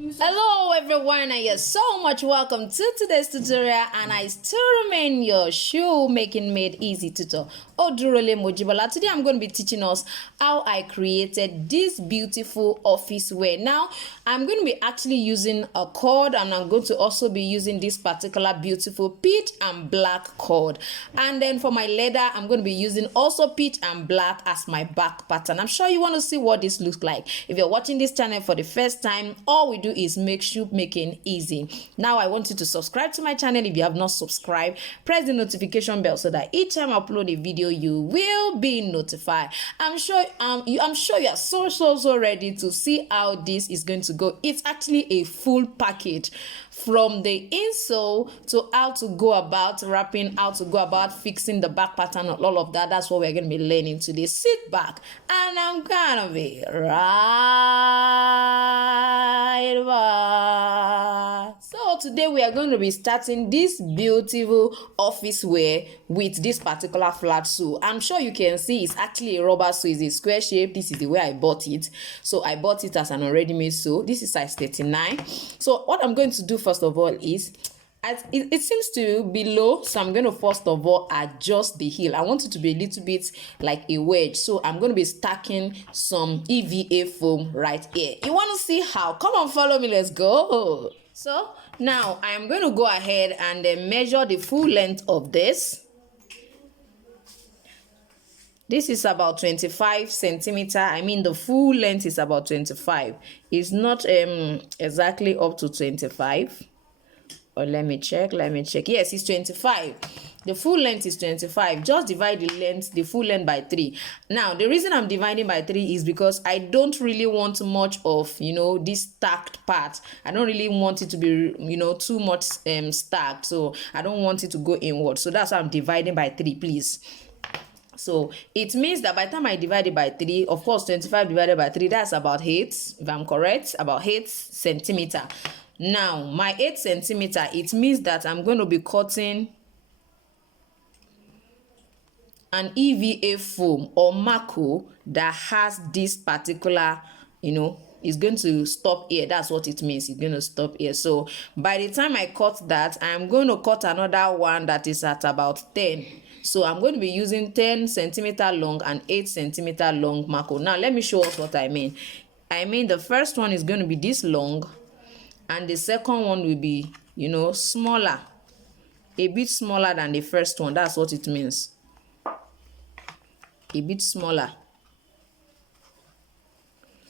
Hello everyone, and you're so much welcome to today's tutorial, and I still remain your shoemaking made easy tutor Odurole Mojibola. Today I'm going to be teaching us how I created this beautiful office wear. Now I'm going to be actually using a cord, and I'm going to also be using this particular beautiful peach and black cord, and then for my leather I'm going to be using also peach and black as my back pattern. I'm sure you want to see what this looks like. If you're watching this channel for the first time, all we do is make shoemaking easy. Now I want you to subscribe to my channel if you have not subscribed. Press the notification bell so that each time I upload a video you will be notified. I'm sure you are so ready to see how this is going to go. It's actually a full package, from the insole to how to go about wrapping, how to go about fixing the back pattern, all of that. That's what we're going to be learning today. Sit back and I'm gonna be right back. So today we are going to be starting this beautiful office wear with this particular flat sole. I'm sure you can see it's actually a rubber sole. It's a square shape. This is the way I bought it. So I bought it as an already made sole. This is size 39. So what I'm going to do first of all is, as it seems to be low, so I'm going to first of all adjust the heel. I want it to be a little bit like a wedge, so I'm going to be stacking some EVA foam right here. You want to see how? Come on, follow me, let's go. So now I am going to go ahead and measure the full length of this. This is about 25 centimeter. I mean, the full length is about 25. It's not exactly up to 25. Or let me check. Yes, it's 25. The full length is 25. Just divide the full length by 3. Now, the reason I'm dividing by 3 is because I don't really want much of, this stacked part. I don't really want it to be, too much stacked. So I don't want it to go inward. So that's why I'm dividing by 3, please. So it means that by the time I divide it by 3, of course, 25 divided by 3, that's about 8, if I'm correct, about 8 centimeter. Now, my 8 centimeter, it means that I'm going to be cutting an EVA foam or Mako that has this particular, is going to stop here. That's what it means. It's going to stop here. So by the time I cut that, I'm going to cut another one that is at about 10. So I'm going to be using 10 centimeter long and 8 centimeter long Mako. Now let me show us what I mean. I mean the first one is going to be this long, and the second one will be, smaller, a bit smaller than the first one. That's what it means. A bit smaller.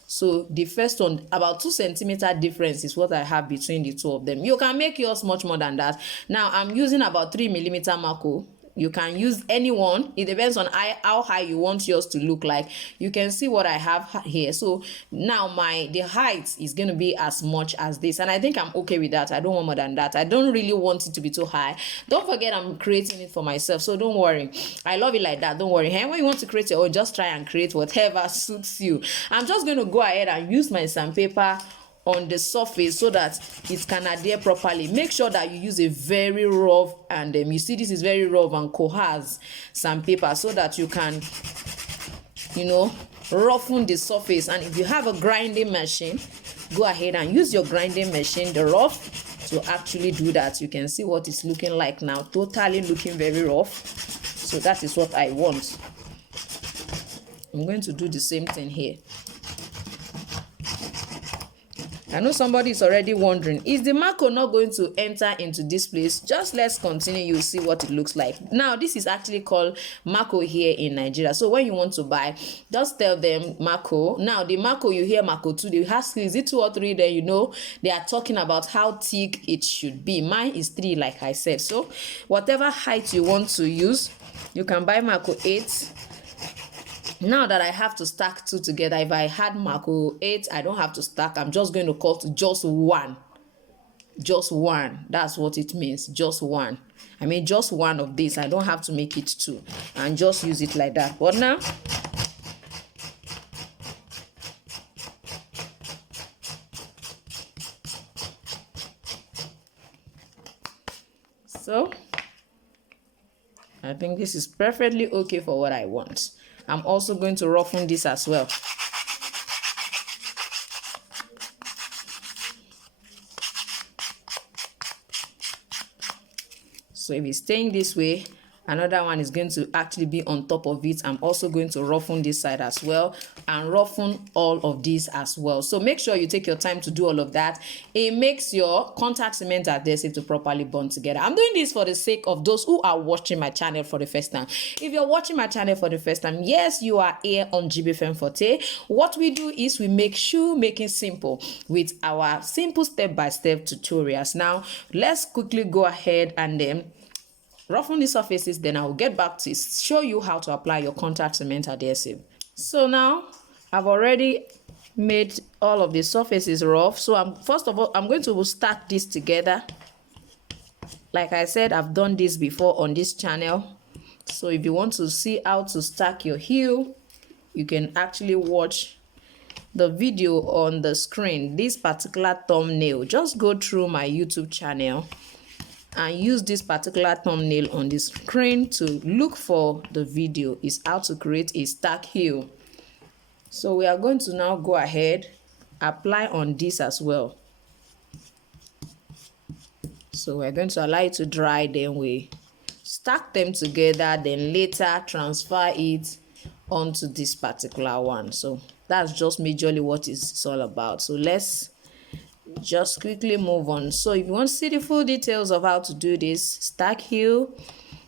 So the first one, about 2 centimeter difference is what I have between the two of them. You can make yours much more than that. Now I'm using about 3 millimeter Mako. You can use any one. It depends on how high you want yours to look like. You can see what I have here. So now the height is going to be as much as this, and I think I'm okay with that. I don't want more than that. I don't really want it to be too high. Don't forget I'm creating it for myself, so don't worry. I love it like that. Don't worry. Hey, when you want to create your own, just try and create whatever suits you. I'm just going to go ahead and use my sandpaper on the surface so that it can adhere properly. Make sure that you use a very rough, and you see this is very rough and coarse sandpaper, so that you can roughen the surface. And if you have a grinding machine, go ahead and use your grinding machine, the rough, to actually do that. You can see what it's looking like now, totally looking very rough. So that is what I want. I'm going to do the same thing here. I know somebody is already wondering, is the Mako not going to enter into this place? Just let's continue. You'll see what it looks like. Now, this is actually called Mako here in Nigeria. So when you want to buy, just tell them Mako. Now, the Mako, you hear Mako 2, they ask you, is it 2 or 3? Then they are talking about how thick it should be. Mine is 3, like I said. So whatever height you want to use, you can buy Mako 8. Now that I have to stack 2 together, if I had Mako 8, I don't have to stack. I'm just going to cut just one. Just one. That's what it means. Just one. I mean, just one of this. I don't have to make it 2. And just use it like that. But now, so I think this is perfectly okay for what I want. I'm also going to roughen this as well. So if it's staying this way, another one is going to actually be on top of it. I'm also going to roughen this side as well and roughen all of these as well. So make sure you take your time to do all of that. It makes your contact cement adhesive to properly bond together. I'm doing this for the sake of those who are watching my channel for the first time. If you're watching my channel for the first time, yes, you are here on Jibbyfemforte. What we do is we make shoe making simple with our simple step-by-step tutorials. Now let's quickly go ahead and then roughen the surfaces, then I will get back to show you how to apply your contact cement adhesive. So now I've already made all of the surfaces rough. So first of all, I'm going to stack this together. Like I said, I've done this before on this channel. So if you want to see how to stack your heel, you can actually watch the video on the screen. This particular thumbnail, just go through my YouTube channel and use this particular thumbnail on the screen to look for the video. Is how to create a stack heel. So we are going to now go ahead, apply on this as well. So we're going to allow it to dry, then we stack them together, then later transfer it onto this particular one. So that's just majorly what it's all about. So let's just quickly move on. So if you want to see the full details of how to do this stack heel,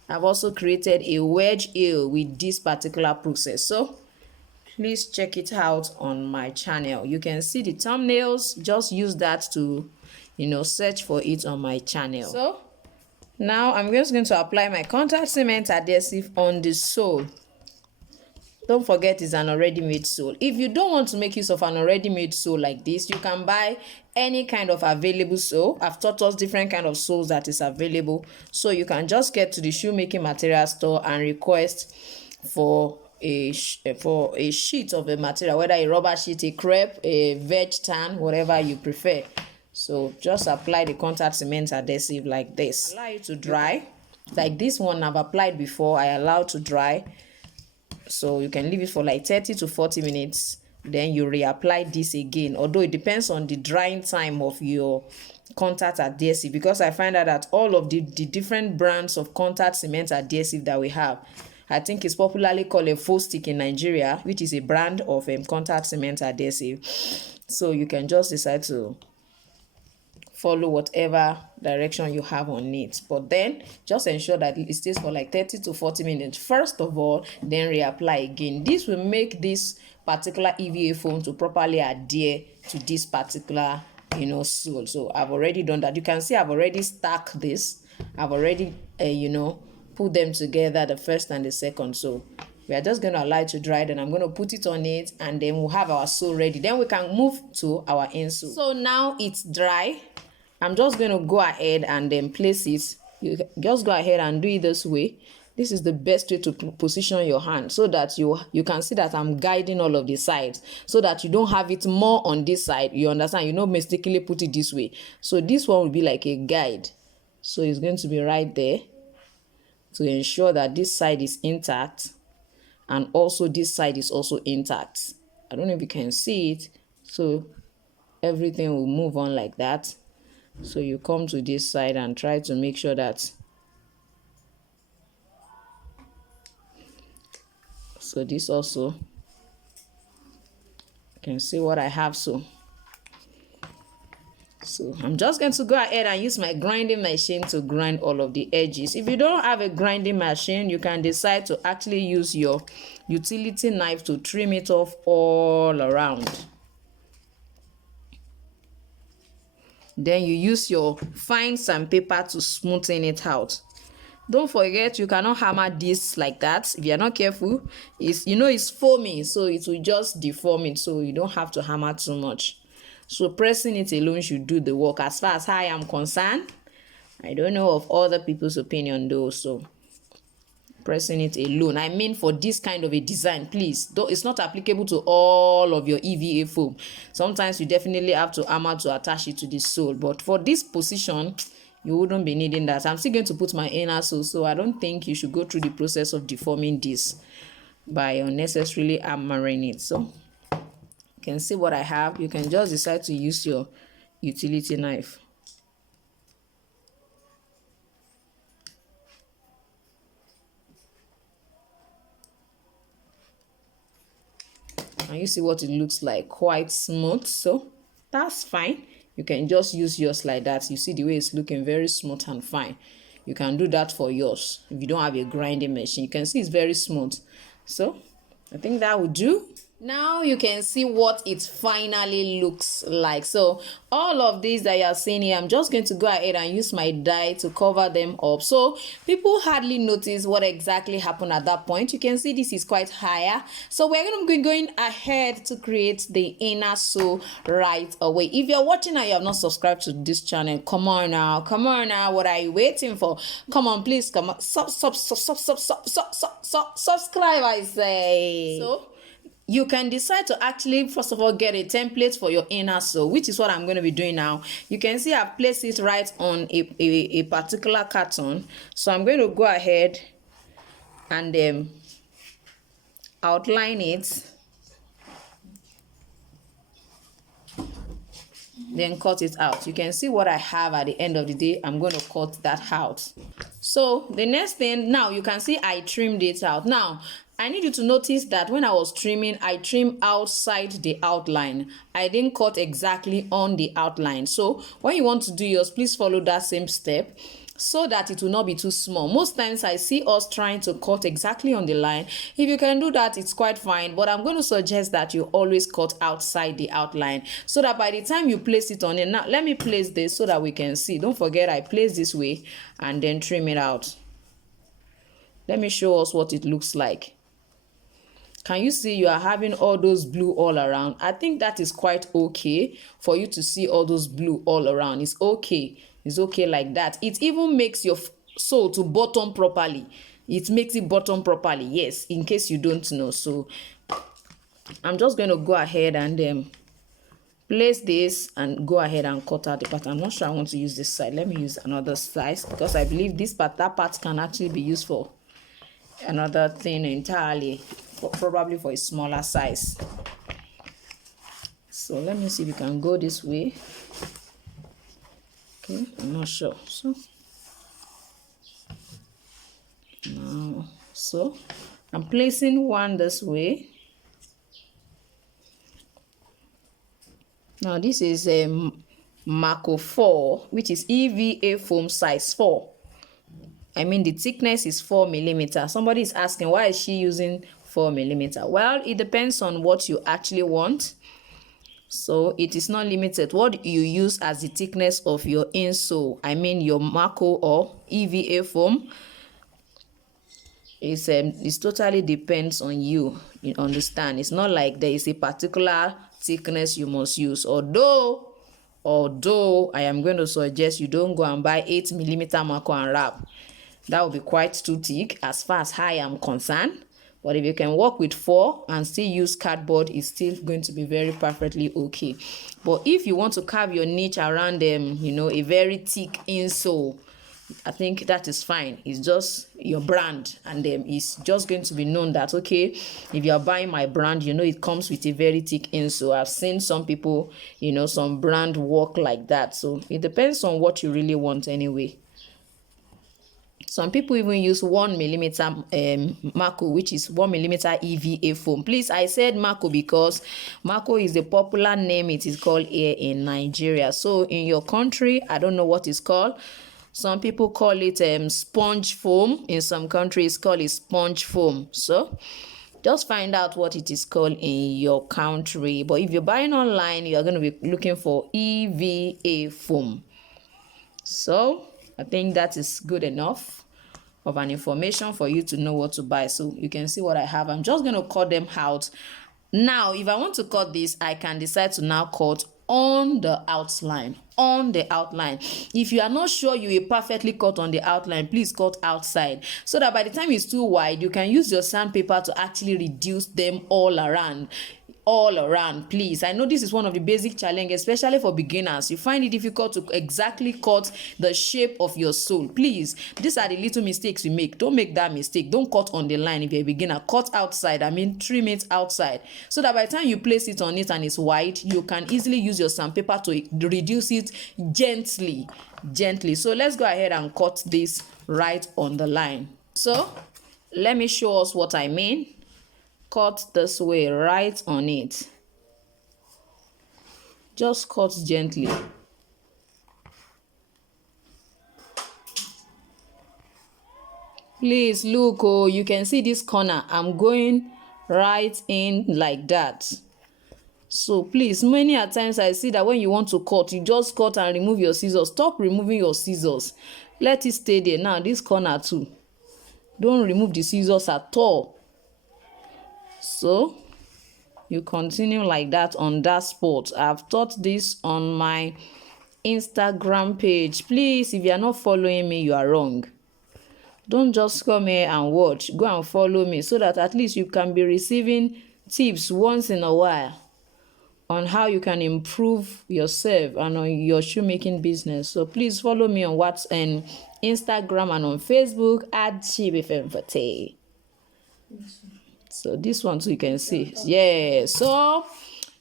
I've also created a wedge heel with this particular process. So please check it out on my channel. You can see the thumbnails. Just use that to, search for it on my channel. So now I'm just going to apply my contact cement adhesive on the sole. Don't forget it's an already made sole. If you don't want to make use of an already made sole like this, you can buy any kind of available sole. I've taught us different kind of soles that is available. So you can just get to the shoemaking material store and request for a sheet of a material, whether a rubber sheet, a crepe, a veg tan, whatever you prefer. So just apply the contact cement adhesive like this. Allow it to dry. Like this one I've applied before, I allow to dry. So you can leave it for like 30 to 40 minutes. Then you reapply this again. Although it depends on the drying time of your contact adhesive. Because I find out that all of the different brands of contact cement adhesive that we have, I think it's popularly called a Forte in Nigeria, which is a brand of contact cement adhesive. So you can just decide to follow whatever direction you have on it, but then just ensure that it stays for like 30 to 40 minutes first of all, then reapply again. This will make this particular EVA foam to properly adhere to this particular sole. So I've already done that. You can see I've already stacked this. I've already put them together, the first and the second. So we are just going to allow it to dry. Then I'm going to put it on it, and then we'll have our sole ready. Then we can move to our insole. So now it's dry. I'm just going to go ahead and then place it. You just go ahead and do it this way. This is the best way to position your hand so that you can see that I'm guiding all of the sides, so that you don't have it more on this side. You understand? You don't mistakenly put it this way. So this one will be like a guide. So it's going to be right there to ensure that this side is intact, and also this side is also intact. I don't know if you can see it. So everything will move on like that. So you come to this side and try to make sure that, so this also, you can see what I have. So I'm just going to go ahead and use my grinding machine to grind all of the edges. If you don't have a grinding machine, you can decide to actually use your utility knife to trim it off all around. Then you use your fine sandpaper to smoothen it out. Don't forget, you cannot hammer this like that. If you're not careful, it's foaming, so it will just deform it. So you don't have to hammer too much. So pressing it alone should do the work as far as I am concerned. I don't know of other people's opinion though. So pressing it alone, I mean, for this kind of a design, please, though it's not applicable to all of your EVA foam. Sometimes you definitely have to hammer to attach it to the sole, but for this position you wouldn't be needing that. I'm still going to put my inner sole, so I don't think you should go through the process of deforming this by unnecessarily hammering it. So you can see what I have. You can just decide to use your utility knife. and you see what it looks like, quite smooth. So that's fine. You can just use yours like that. You see the way it's looking, very smooth and fine. You can do that for yours if you don't have a grinding machine. You can see it's very smooth. So I think that would do. Now you can see what it finally looks like. So all of these that you are seeing here, I'm just going to go ahead and use my die to cover them up. So people hardly notice what exactly happened at that point. You can see this is quite higher. So we're going to be going ahead to create the inner sole right away. If you're watching and you have not subscribed to this channel, come on now, what are you waiting for? Come on, please, come on, subscribe, I say. So you can decide to actually, first of all, get a template for your inner sole, which is what I'm going to be doing now. You can see I've placed it right on a particular carton. So I'm going to go ahead and outline it, then cut it out. You can see what I have at the end of the day. I'm going to cut that out. So the next thing, now you can see I trimmed it out. Now I need you to notice that when I was trimming, I trimmed outside the outline. I didn't cut exactly on the outline. So when you want to do yours, please follow that same step so that it will not be too small. Most times I see us trying to cut exactly on the line. If you can do that, it's quite fine, but I'm going to suggest that you always cut outside the outline so that by the time you place it on it. Now let me place this so that we can see. Don't forget I place this way and then trim it out. Let me show us what it looks like. Can you see you are having all those blue all around? I think that is quite okay for you to see all those blue all around. It's okay. It's okay like that. It even makes your sole to bottom properly. It makes it bottom properly. Yes, in case you don't know. So I'm just going to go ahead and place this and go ahead and cut out the part. I'm not sure I want to use this side. Let me use another size because I believe this part, that part can actually be used for another thing entirely. Probably for a smaller size. So let me see if we can go this way. Okay, I'm not sure. So now, so I'm placing one this way. Now this is a Mako 4, which is EVA foam size 4. I mean the thickness is 4 millimeters. Somebody is asking why is she using 4 millimeters? Well, it depends on what you actually want. So it is not limited. What you use as the thickness of your insole, I mean your Mako or EVA foam, it's totally depends on you. You understand? It's not like there is a particular thickness you must use. Although I am going to suggest you don't go and buy 8 millimeter Mako and wrap. That will be quite too thick as far as I am concerned. But if you can work with 4 and still use cardboard, it's still going to be very perfectly okay. But if you want to carve your niche around them, you know, a very thick insole, I think that is fine. It's just your brand, and it's just going to be known that, okay, if you are buying my brand, you know it comes with a very thick insole. I've seen some people, you know, some brand work like that. So it depends on what you really want anyway. Some people even use 1 millimeter Mako, which is 1 millimeter EVA foam. Please, I said Mako because Mako is the popular name it is called here in Nigeria. So in your country, I don't know what it's called. Some people call it sponge foam. In some countries, call it sponge foam. So just find out what it is called in your country. But if you're buying online, you're going to be looking for EVA foam. So I think that is good enough of an information for you to know what to buy. So you can see what I have. I'm just going to cut them out. Now, if I want to cut this, I can decide to now cut on the outline. On the outline. If you are not sure you will perfectly cut on the outline, please cut outside so that by the time it's too wide, you can use your sandpaper to actually reduce them all around. Please, I know this is one of the basic challenges, especially for beginners. You find it difficult to exactly cut the shape of your sole. Please, these are the little mistakes we make. Don't make that mistake. Don't cut on the line if you're a beginner. Cut outside. I mean trim it outside so that by the time you place it on it and it's wide, you can easily use your sandpaper to reduce it gently. So let's go ahead and cut this right on the line. So let me show us what I mean. cut this way, right on it. Just cut gently. Please look, oh, you can see this corner. I'm going right in like that. So please, many a times I see that when you want to cut, you just cut and remove your scissors. Stop removing your scissors. Let it stay there. Now this corner too. Don't remove the scissors at all. So you continue like that on that spot. I've taught this on my Instagram page. Please, if you are not following me, you are wrong. Don't just come here and watch. Go and follow me so that at least you can be receiving tips once in a while on how you can improve yourself and on your shoemaking business. So please follow me on WhatsApp and Instagram and on Facebook at Jibbyfemforte. So this one too you can see. Yeah, so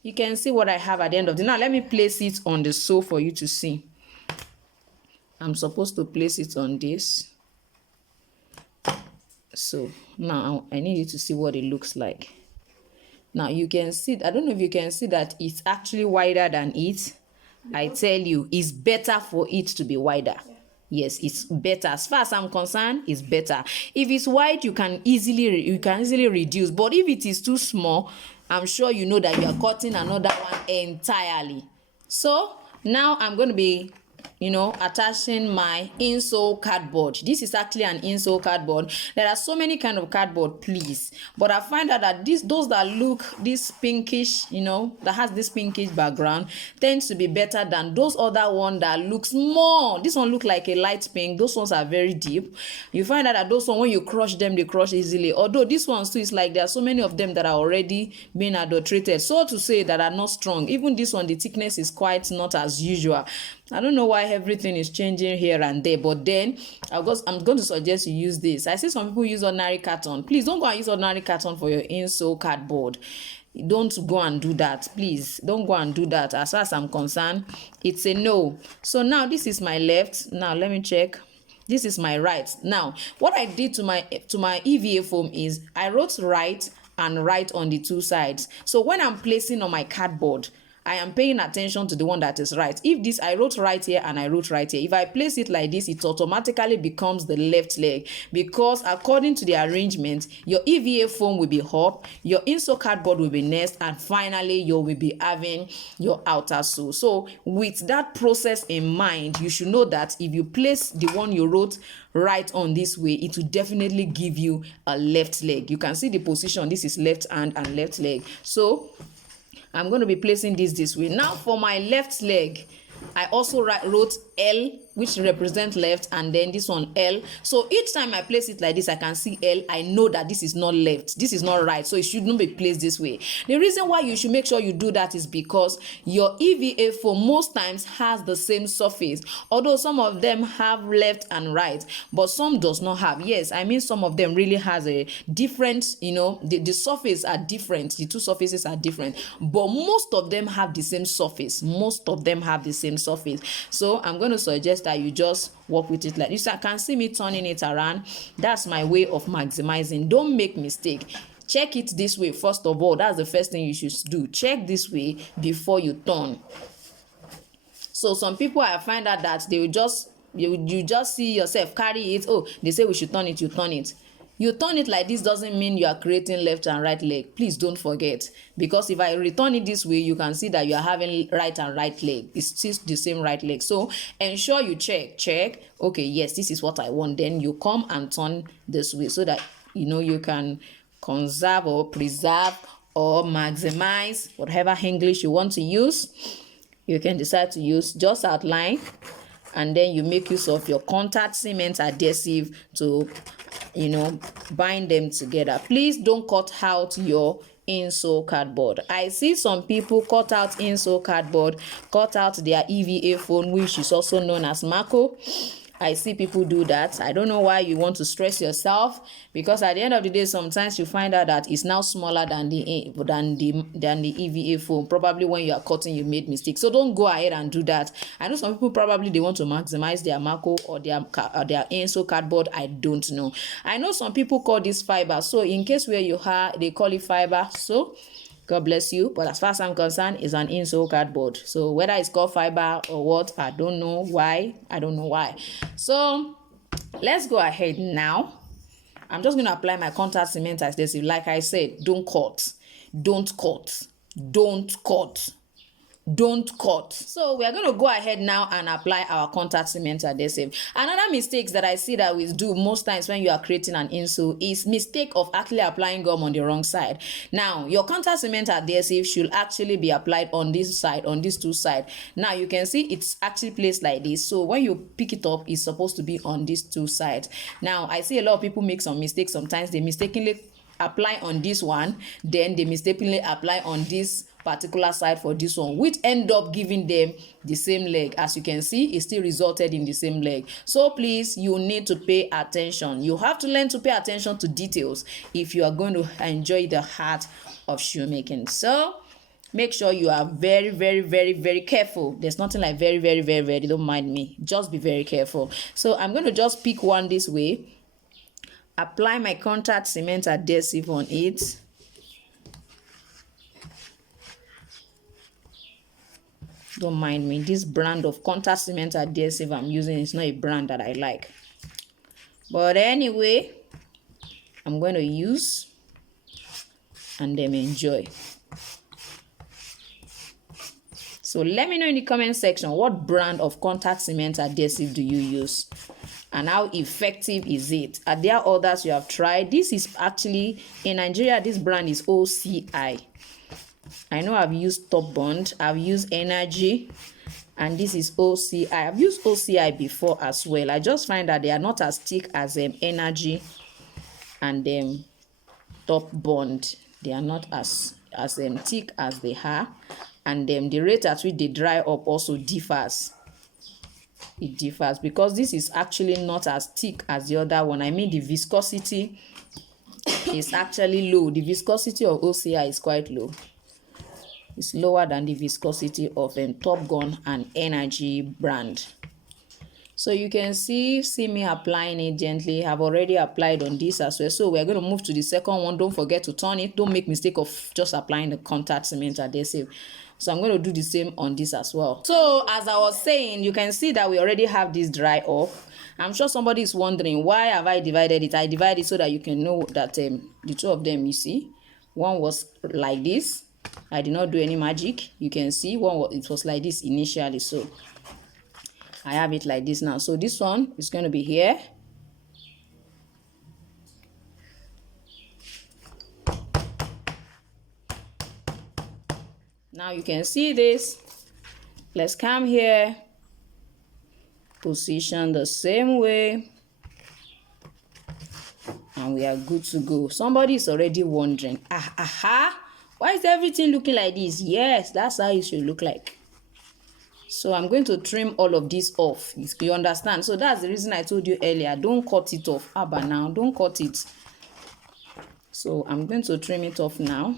you can see what I have at the end of the. Now let me place it on the sole for you to see. I'm supposed to place it on this. So now I need you to see what it looks like. Now you can see, I don't know if you can see that it's actually wider than it. I tell you, it's better for it to be wider. Yes, it's better. As far as I'm concerned, it's better. If it's wide, you can easily reduce. But if it is too small, I'm sure you know that you are cutting another one entirely. So now I'm going to be attaching my insole cardboard. This is actually an insole cardboard. There are so many kind of cardboard, please, but I find out that those that look this pinkish, that has this pinkish background, tends to be better than those other one that looks more. This one look like a light pink. Those ones are very deep. You find out that those ones, when you crush them, they crush easily. Although this ones too is like there are so many of them that are already being adulterated, so to say, that are not strong. Even this one, the thickness is quite not as usual. I don't know why everything is changing here and there, but then I'm going to suggest you use this. I see some people use ordinary carton. Please don't go and use ordinary carton for your insole cardboard. Don't go and do that. Please don't go and do that. As far as I'm concerned, it's a no. So now this is my left. Now let me check. This is my right. Now what I did to my EVA foam is I wrote right and right on the two sides. So when I'm placing on my cardboard, I am paying attention to the one that is right. If this, I wrote right here and I wrote right here. If I place it like this, it automatically becomes the left leg, because according to the arrangement, your EVA foam will be up, your insole cardboard will be next, and finally you will be having your outer sole. So with that process in mind, you should know that if you place the one you wrote right on this way, it will definitely give you a left leg. You can see the position. This is left hand and left leg. So I'm going to be placing this way. Now for my left leg, I also wrote L, which represents left, and then this one L. So each time I place it like this, I can see L. I know that this is not left, this is not right, so it shouldn't be placed this way. The reason why you should make sure you do that is because your EVA foam most times has the same surface, although some of them have left and right, but some does not have. Yes, I mean some of them really has a different, the surface are different, the two surfaces are different, but most of them have the same surface. Most of them have the same surface. So I'm going to suggest that you just work with it like this. I can see me turning it around. That's my way of maximizing. Don't make mistake. Check it this way first of all. That's the first thing you should do. Check this way before you turn. So some people, I find out that they will just you just see yourself carry it. Oh, they say we should turn it, you turn it. You turn it like this doesn't mean you are creating left and right leg. Please don't forget, because if I return it this way, you can see that you are having right and right leg. It's still the same right leg. So ensure you check. Okay, yes, this is what I want. Then you come and turn this way so that you can conserve or preserve or maximize whatever English you want to use. You can decide to use, just outline, and then you make use of your contact cement adhesive to bind them together. Please don't cut out your insole cardboard. I see some people cut out insole cardboard, cut out their EVA foam, which is also known as Marco, I see people do that. I don't know why you want to stress yourself, because at the end of the day, sometimes you find out that it's now smaller than the EVA foam. Probably when you are cutting, you made mistakes. So don't go ahead and do that. I know some people probably they want to maximize their Marco or their insole cardboard. I don't know. I know some people call this fiber. So in case where you are, they call it fiber. So God bless you. But as far as I'm concerned, it's an insole cardboard. So whether it's called fiber or what, I don't know why. I don't know why. So let's go ahead now. I'm just going to apply my contact cement adhesive. Like I said, don't cut. Don't cut. Don't cut. Don't cut. So we are going to go ahead now and apply our contact cement adhesive. Another mistakes that I see that we do most times when you are creating an insole is mistake of actually applying gum on the wrong side. Now your contact cement adhesive should actually be applied on this side, on these two sides. Now you can see it's actually placed like this. So when you pick it up, it's supposed to be on these two sides. Now I see a lot of people make some mistakes. Sometimes they mistakenly apply on this one, then they mistakenly apply on this particular side for this one, which end up giving them the same leg. As you can see, it still resulted in the same leg. So please, you need to pay attention. You have to learn to pay attention to details if you are going to enjoy the art of shoemaking. So make sure you are very, very, very, very careful. There's nothing like very, very, very, very, don't mind me. Just be very careful. So I'm going to just pick one this way, apply my contact cement adhesive on it. Don't mind me. This brand of contact cement adhesive I'm using is not a brand that I like. But anyway, I'm going to use and then enjoy. So let me know in the comment section, what brand of contact cement adhesive do you use? And how effective is it? Are there others you have tried? This is actually, in Nigeria, this brand is OCI. I know I've used Top Bond, I've used Energy, and this is OCI. I've used OCI before as well. I just find that they are not as thick as Energy and Top Bond. They are not as thick as they are, and the rate at which they dry up also differs. It differs because this is actually not as thick as the other one. I mean, the viscosity is actually low. The viscosity of OCI is quite low. It's lower than the viscosity of Top Gun and Energy brand. So you can see me applying it gently. I've already applied on this as well. So we're going to move to the second one. Don't forget to turn it. Don't make mistake of just applying the contact cement adhesive. So I'm going to do the same on this as well. So as I was saying, you can see that we already have this dry off. I'm sure somebody is wondering, why have I divided it? I divided it so that you can know that the two of them, you see, one was like this. I did not do any magic. You can see it was like this initially. So I have it like this now. So this one is going to be here. Now you can see this. Let's come here. Position the same way. And we are good to go. Somebody is already wondering, why is everything looking like this? Yes, that's how it should look like. So I'm going to trim all of this off. You understand? So that's the reason I told you earlier, don't cut it off. But now, don't cut it. So I'm going to trim it off now.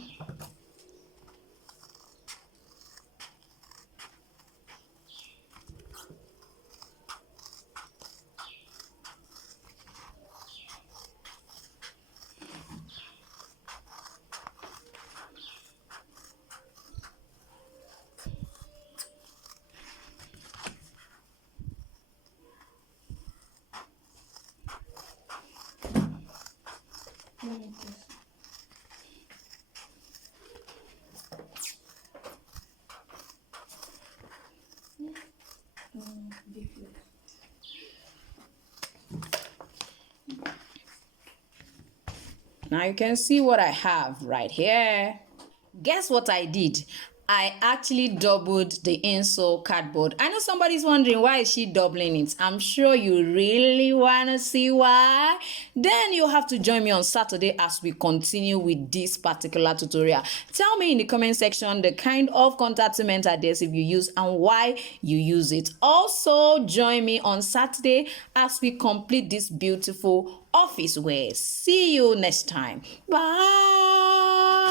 Now you can see what I have right here. Guess what I did? I actually doubled the insole cardboard. I know somebody's wondering, why is she doubling it? I'm sure you really want to see why. Then you have to join me on Saturday as we continue with this particular tutorial. Tell me in the comment section the kind of contact cement adhesive you use and why you use it. Also, join me on Saturday as we complete this beautiful office wear. See you next time. Bye.